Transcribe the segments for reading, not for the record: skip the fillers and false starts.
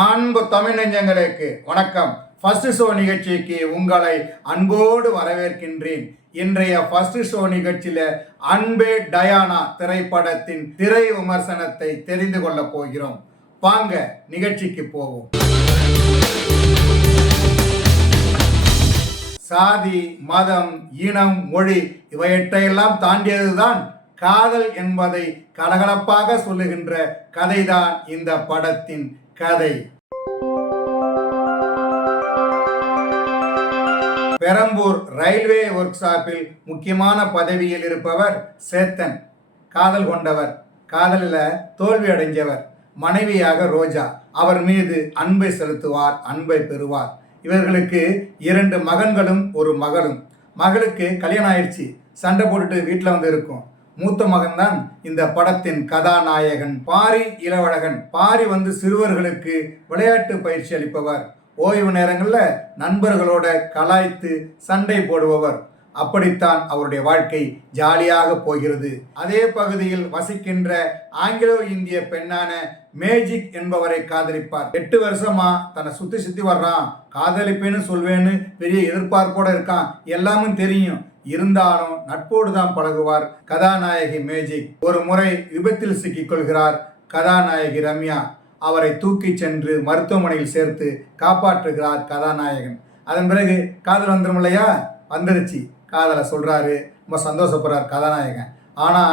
அன்பு தமிழ் நெஞ்சங்களுக்கு வணக்கம். ஃபர்ஸ்ட் ஷோ நிகழ்ச்சிக்கு உங்களை அன்போடு வரவேற்கின்றேன். இன்றைய ஃபர்ஸ்ட் ஷோ நிகழ்ச்சியில அன்பே டயானா திரைப்படத்தின் திரை விமர்சனத்தை தெரிந்து கொள்ள போகிறோம். வாங்க நிகழ்ச்சிக்கு போவோம். சாதி, மதம், இனம், மொழி இவையற்றையெல்லாம் தாண்டியதுதான் காதல் என்பதை கலகலப்பாக சொல்லுகின்ற கதைதான் இந்த படத்தின் கதை. பெரம்பூர் ரயில்வே ஒர்க் ஷாப்பில் முக்கியமான பதவியில் இருப்பவர் சேத்தன். காதல் கொண்டவர், காதலில் தோல்வி அடைஞ்சவர். மனைவியாக ரோஜா. அவர் மீது அன்பை செலுத்துவார், அன்பை பெறுவார். இவர்களுக்கு 2 மகன்களும் ஒரு மகளும். மகளுக்கு கல்யாணம் ஆயிடுச்சு, சண்டை போட்டுட்டு வீட்டில் வந்து இருக்கும். மூத்த மகன் தான் இந்த படத்தின் கதாநாயகன் பாரி இளவழகன். பாரி சிறுவர்களுக்கு விளையாட்டு பயிற்சி அளிப்பவர். ஓய்வு நேரங்களில் நண்பர்களோட கலாய்த்து சண்டை போடுபவர். அப்படித்தான் அவருடைய வாழ்க்கை ஜாலியாக போகிறது. அதே பகுதியில் வசிக்கின்ற ஆங்கிலோ இந்திய பெண்ணான மேஜிக் என்பவரை காதலிப்பார். 8 வருஷமா தன்னை சுத்தி வர்றான். காதலிப்பேன்னு சொல்வேன்னு பெரிய எதிர்பார்ப்போட இருக்கான். எல்லாமும் தெரியும். இருந்தாலும் நட்போடு தான் பழகுவார் கதாநாயகி மேஜிக். ஒரு முறை விபத்தில் சிக்கிக் கொள்கிறார் கதாநாயகி ரம்யா. அவரை தூக்கி சென்று மருத்துவமனையில் சேர்த்து காப்பாற்றுகிறார் கதாநாயகன். அதன் பிறகு காதல் வந்துடும் இல்லையா? வந்துருச்சு. காதலை சொல்றாரு, ரொம்ப சந்தோஷப்படுறார் கதாநாயகன். ஆனா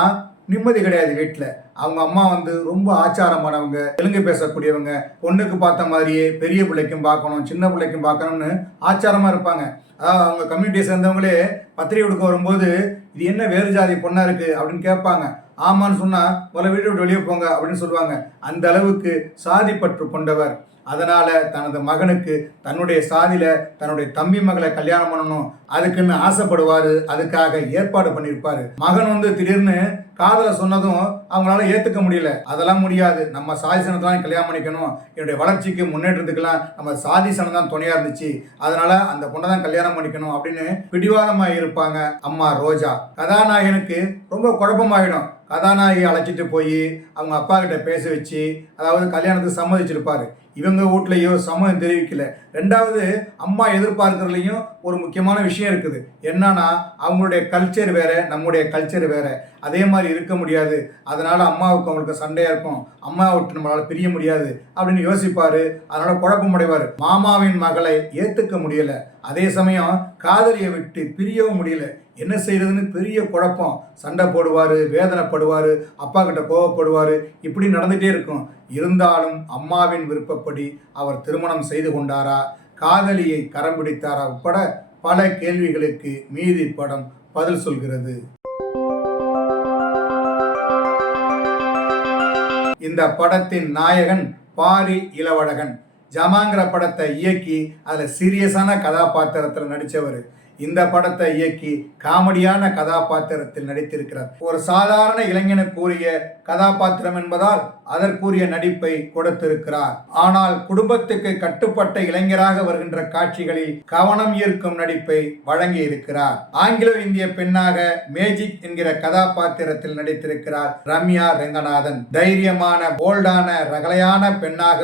நிம்மதி கிடையாது வீட்டில். அவங்க அம்மா ரொம்ப ஆச்சாரமானவங்க, தெலுங்கு பேசக்கூடியவங்க. பொண்ணுக்கு பார்த்த மாதிரியே பெரிய பிள்ளைக்கும் பார்க்கணும், சின்ன பிள்ளைக்கும் பார்க்கணும்னு ஆச்சாரமாக இருப்பாங்க. அதாவது அவங்க கம்யூனிட்டியை சேர்ந்தவங்களே பத்திரிகை கொடுக்க வரும்போது இது என்ன வேறு ஜாதி பொண்ணா இருக்கு அப்படின்னு கேட்பாங்க. ஆமான்னு சொன்னால் முதல்ல வீட்டை விட்டு வெளியே போங்க அப்படின்னு சொல்லுவாங்க. அந்த அளவுக்கு சாதி பற்று கொண்டவர். அதனால தனது மகனுக்கு தன்னுடைய சாதியில தன்னுடைய தம்பி மகளை கல்யாணம் பண்ணணும் அதுக்குன்னு ஆசைப்படுவாரு. அதுக்காக ஏற்பாடு பண்ணியிருப்பாரு. மகன் திடீர்னு காதலை சொன்னதும் அவங்களால ஏத்துக்க முடியல. அதெல்லாம் முடியாது, நம்ம சாதி சனத்தான் கல்யாணம் பண்ணிக்கணும், என்னுடைய வளர்ச்சிக்கு முன்னேற்றத்துக்கெல்லாம் நம்ம சாதி சனம் தான் துணையா இருந்துச்சு, அதனால அந்த பொண்ணை தான் கல்யாணம் பண்ணிக்கணும் அப்படின்னு பிடிவாதமா இருப்பாங்க அம்மா ரோஜா. கதாநாயகனுக்கு ரொம்ப குழப்பமாயிடும். கதாநாயகி அழைச்சிட்டு போய் அவங்க அப்பா கிட்ட பேச வச்சு, அதாவது கல்யாணத்துக்கு சம்மதிச்சிருப்பாரு. இவங்க வீட்லையோ சம்மதம் தெரிவிக்கல. 2வது அம்மா எதிர்பார்க்கறதுலையும் ஒரு முக்கியமான விஷயம் இருக்குது. என்னன்னா அவங்களுடைய கல்ச்சர் வேற, நம்முடைய கல்ச்சர் வேற. அதே மாதிரி இருக்க முடியாது. அதனால அம்மாவுக்கு அவங்களுக்கு சண்டையா இருக்கும். அம்மா விட்டு நம்மளால பிரிய முடியாது அப்படின்னு யோசிப்பாரு. அதனால குழப்பமடைவார். மாமாவின் மகளை ஏத்துக்க முடியல, அதே சமயம் காதலியை விட்டு பிரியவும் முடியல. என்ன செய்யறதுன்னு பெரிய குழப்பம். சண்டை போடுவாரு, வேதனைப்படுவாரு, அப்பா கிட்ட கோவப்படுவாரு. இப்படி நடந்துட்டே இருக்கும். இருந்தாலும் அம்மாவின் விருப்பப்படி அவர் திருமணம் செய்து கொண்டாரா, காதலியை கரம் பிடித்தாரா உட்பட பல கேள்விகளுக்கு மீதி படம் பதில் சொல்கிறது. இந்த படத்தின் நாயகன் பாரி இளவழகன். ஜமாங்கிற படத்தை இயக்கி அதில் சீரியஸான கதாபாத்திரத்தில் நடித்தவர். இந்த படத்தை இயக்கி காமெடியான கதாபாத்திரத்தில் நடித்திருக்கிறார். ஒரு சாதாரண இளைஞனுக்குரிய கதாபாத்திரம் என்பதால் அதற்குரிய நடிப்பை கொடுத்திருக்கிறார். ஆனால் குடும்பத்துக்கு கட்டுப்பட்ட இளைஞராக வருகின்ற காட்சிகளில் கவனம் ஈர்க்கும் நடிப்பை வழங்கி இருக்கிறார். ஆங்கிலோ இந்திய பெண்ணாக மேஜிக் என்கிற கதாபாத்திரத்தில் நடித்திருக்கிறார் ரம்யா ரெங்கநாதன். தைரியமான போல்டான ரகலையான பெண்ணாக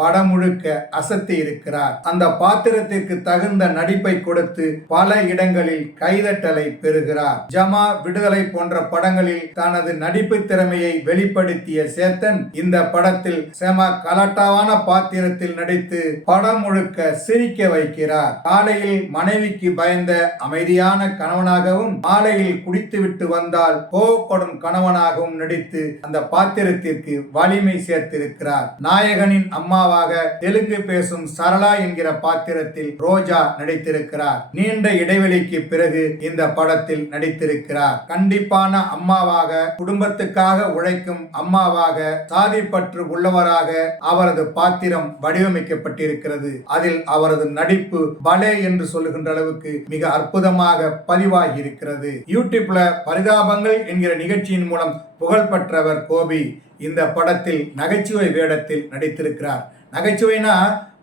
படம் முழுக்க அசத்தி இருக்கிறார். அந்த பாத்திரத்திற்கு தகுந்த நடிப்பை கொடுத்து பல இடங்களில் கைதட்டலை பெறுகிறார். ஜமா, விடுதலை போன்ற படங்களில் தனது நடிப்பு திறமையை வெளிப்படுத்திய சேத்தன் இந்த படத்தில் செம கலட்டாவான பாத்திரத்தில் நடித்து படம் முழுக்க சிரிக்க வைக்கிறார். காலையில் மனைவிக்கு பயந்த அமைதியான கணவனாகவும், மாலையில் குடித்துவிட்டு வந்தால் கோவப்படும் கணவனாகவும் நடித்து அந்த பாத்திரத்திற்கு வலிமை சேர்த்திருக்கிறார். நாயகனின் அம்மாவாக தெலுங்கு பேசும் சரளா என்கிற பாத்திரத்தில் ரோஜா நடித்திருக்கிறார். நீண்ட இடைவெளிக்கு பிறகு இந்த படத்தில் நடித்திருக்கிறார். கண்டிப்பான அம்மாவாக, குடும்பத்துக்காக உழைக்கும் அம்மாவாக, சாதிப்பற்று உள்ளவராக அவரது பாத்திரம் வடிவமைக்கப்பட்டிருக்கிறது. அதில் அவரது நடிப்பு பலே என்று சொல்லுகின்ற அளவுக்கு மிக அற்புதமாக பதிவாகி இருக்கிறது. யூடியூப்ல பரிதாபங்கள் என்கிற நிகழ்ச்சியின் மூலம் புகழ்பெற்றவர் கோபி இந்த படத்தில் நகைச்சுவை வேடத்தில் நடித்திருக்கிறார். நகைச்சுவைனா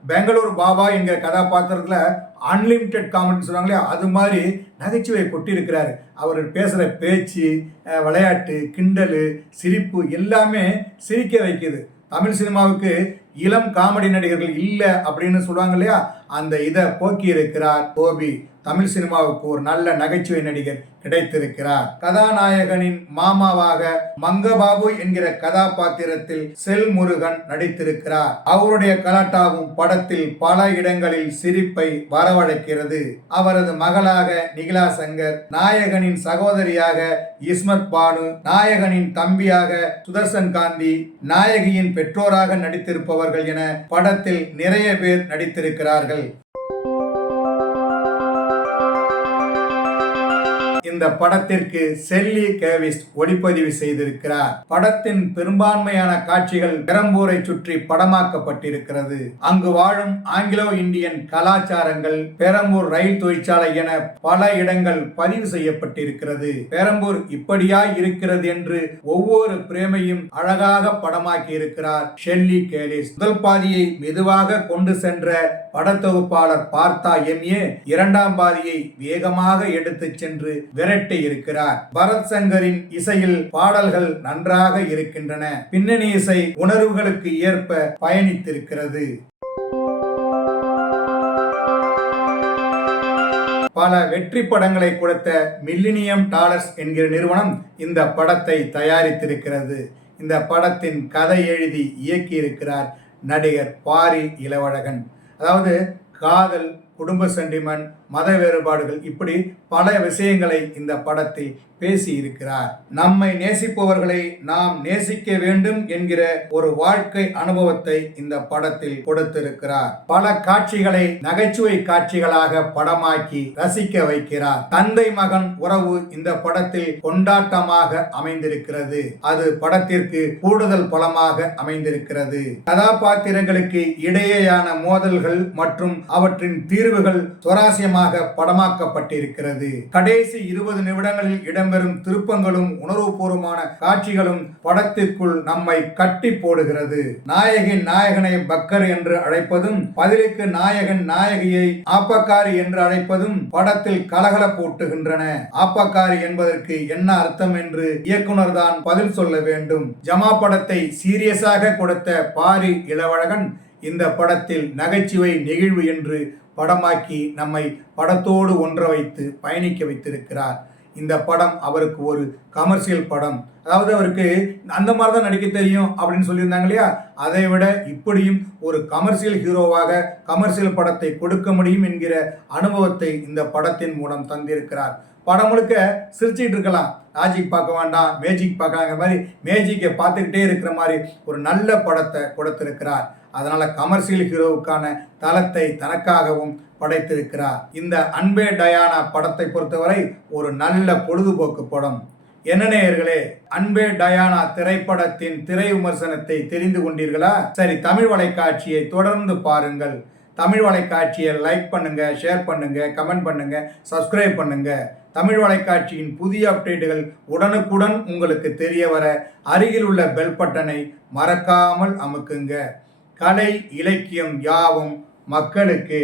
பெங்களூர் பாபா என்கிற கதாபாத்திரத்தில் அன்லிமிட்டெட் காமெடி சொல்லுவாங்களே, அது மாதிரி நகைச்சுவை கொட்டி இருக்கிறாரு. அவர் பேசுகிற பேச்சு, விளையாட்டு, கிண்டல், சிரிப்பு எல்லாமே சிரிக்க வைக்குது. தமிழ் சினிமாவுக்கு இளம் காமெடி நடிகர்கள் இல்லை அப்படின்னு சொல்லுவாங்க இல்லையா, அந்த இதை போக்கி இருக்கிறார் கோபி. தமிழ் சினிமாவுக்கு ஒரு நல்ல நகைச்சுவை நடிகர் கிடைத்திருக்கிறார். கதாநாயகனின் மாமாவாக மங்கபாபு என்கிற கதாபாத்திரத்தில் செல் முருகன் நடித்திருக்கிறார். அவருடைய கலாட்டாவும் படத்தில் பல இடங்களில் சிரிப்பை வரவழைக்கிறது. அவரது மகளாக நிகிலா சங்கர், நாயகனின் சகோதரியாக இஸ்மத் பானு, நாயகனின் தம்பியாக சுதர்சன் காந்தி, நாயகியின் பெற்றோராக நடித்திருப்பவர்கள் என படத்தில் நிறைய பேர் நடித்திருக்கிறார்கள். இந்த படத்திற்கு செல்லி கேவிஸ்ட் ஒளிப்பதிவு செய்திருக்கிறார். படத்தின் பெரும்பான்மையான காட்சிகள் பெரம்பூரை சுற்றி படமாக்கப்பட்டிருக்கிறது. அங்கு வாழும் ஆங்கிலோ இந்தியன் கலாச்சாரங்கள், பெரம்பூர் ரயில் தொழிற்சாலை என பல இடங்கள் பதிவு செய்யப்பட்டிருக்கிறது. பெரம்பூர் இப்படியா இருக்கிறது என்று ஒவ்வொரு பிரேமையும் அழகாக படமாக்கி இருக்கிறார் ஷெல்லி கேலிஸ். முதல் பாதியை மெதுவாக கொண்டு சென்ற படத்தொகுப்பாளர் பார்த்தா எம்ஏ இரண்டாம் பாதியை வேகமாக எடுத்துச் சென்று விரட்டி இருக்கிறார். பரத் சங்கரின் இசையில் பாடல்கள் நன்றாக இருக்கின்றன. பின்னணி இசை உணர்வுகளுக்கு ஏற்ப பயணித்திருக்கிறது. பல வெற்றி படங்களை கொடுத்த மில்லினியம் டாலர்ஸ் என்கிற நிறுவனம் இந்த படத்தை தயாரித்திருக்கிறது. இந்த படத்தின் கதை எழுதி இயக்கியிருக்கிறார் நடிகர் பாரி இளவழகன். அதாவது காதல், குடும்ப சென்டிமெண்ட், மத வேறுபாடுகள், இப்படி பல விஷயங்களை இந்த படத்தில் பேசி இருக்கிறார். நம்மை நேசிப்பவர்களை நாம் நேசிக்க வேண்டும் என்கிற ஒரு வாழ்க்கை அனுபவத்தை இந்த படத்தில் கொடுத்திருக்கிறார். பல காட்சிகளை நகைச்சுவை காட்சிகளாக படமாக்கி ரசிக்க வைக்கிறார். தந்தை மகன் உறவு இந்த படத்தில் கொண்டாட்டமாக அமைந்திருக்கிறது. அது படத்திற்கு கூடுதல் பலமாக அமைந்திருக்கிறது. கதாபாத்திரங்களுக்கு இடையேயான மோதல்கள் மற்றும் அவற்றின் தீர்வுகள் சுவாரஸ்யமாக படமாக்கப்பட்டிருக்கிறது. கடைசி 20 நிமிடங்களில் இடம்பெறும் திருப்பங்களும் உணர்வுபூர்வமான காட்சிகளும் படத்திற்குள் நம்மை கட்டி போடுகிறது. நாயகனை பக்கர் என்று அழைப்பதும், பதிலுக்கு நாயகன் நாயகியை ஆப்பக்காரி என்று அழைப்பதும் படத்தில் கலகலப்பூட்டுகின்றன. ஆப்பக்காரி என்பதற்கு என்ன அர்த்தம் என்று இயக்குனர் தான் பதில் சொல்ல வேண்டும். ஜமா படத்தை சீரியஸாக கொடுத்த பாரி இளவழகன் இந்த படத்தில் நகைச்சுவை நெகிழ்வு என்று படமாக்கி நம்மை படத்தோடு ஒன்ற வைத்து பயணிக்க வைத்திருக்கிறார். இந்த படம் அவருக்கு ஒரு கமர்ஷியல் படம். அதாவது அவருக்கு அந்த மாதிரி தான் நடிக்க தெரியும் அப்படின்னு சொல்லியிருந்தாங்க இல்லையா, அதை விட இப்படியும் ஒரு கமர்ஷியல் ஹீரோவாக கமர்ஷியல் படத்தை கொடுக்க முடியும் என்கிற அனுபவத்தை இந்த படத்தின் மூலம் தந்திருக்கிறார். படம் முழுக்க சிரிச்சுட்டு இருக்கலாம், லாஜிக் பார்க்க வேண்டாம், மேஜிக் பார்க்கலாங்கிற மாதிரி மேஜிக்கை பார்த்துக்கிட்டே இருக்கிற மாதிரி ஒரு நல்ல படத்தை கொடுத்திருக்கிறார். அதனால கமர்ஷியல் ஹீரோவுக்கான தளத்தை தனக்காகவும் படைத்திருக்கிறார். இந்த அன்பே டயானா படத்தை பொறுத்தவரை ஒரு நல்ல பொழுதுபோக்கு படம். என்ன நேயர்களே, அன்பே டயானா திரைப்படத்தின் திரை விமர்சனத்தை தெரிந்து கொண்டீர்களா? சரி, தமிழ் வலைக்காட்சியை தொடர்ந்து பாருங்கள். தமிழ் வலைக்காட்சியை லைக் பண்ணுங்க, ஷேர் பண்ணுங்க, கமெண்ட் பண்ணுங்க, சப்ஸ்கிரைப் பண்ணுங்க. தமிழ் வலைக்காட்சியின் புதிய அப்டேட்டுகள் உடனுக்குடன் உங்களுக்கு தெரிய வர அருகில் உள்ள பெல் பட்டனை மறக்காமல் அமுக்குங்க. கலை இலக்கியம் யாவும் மக்களுக்கு.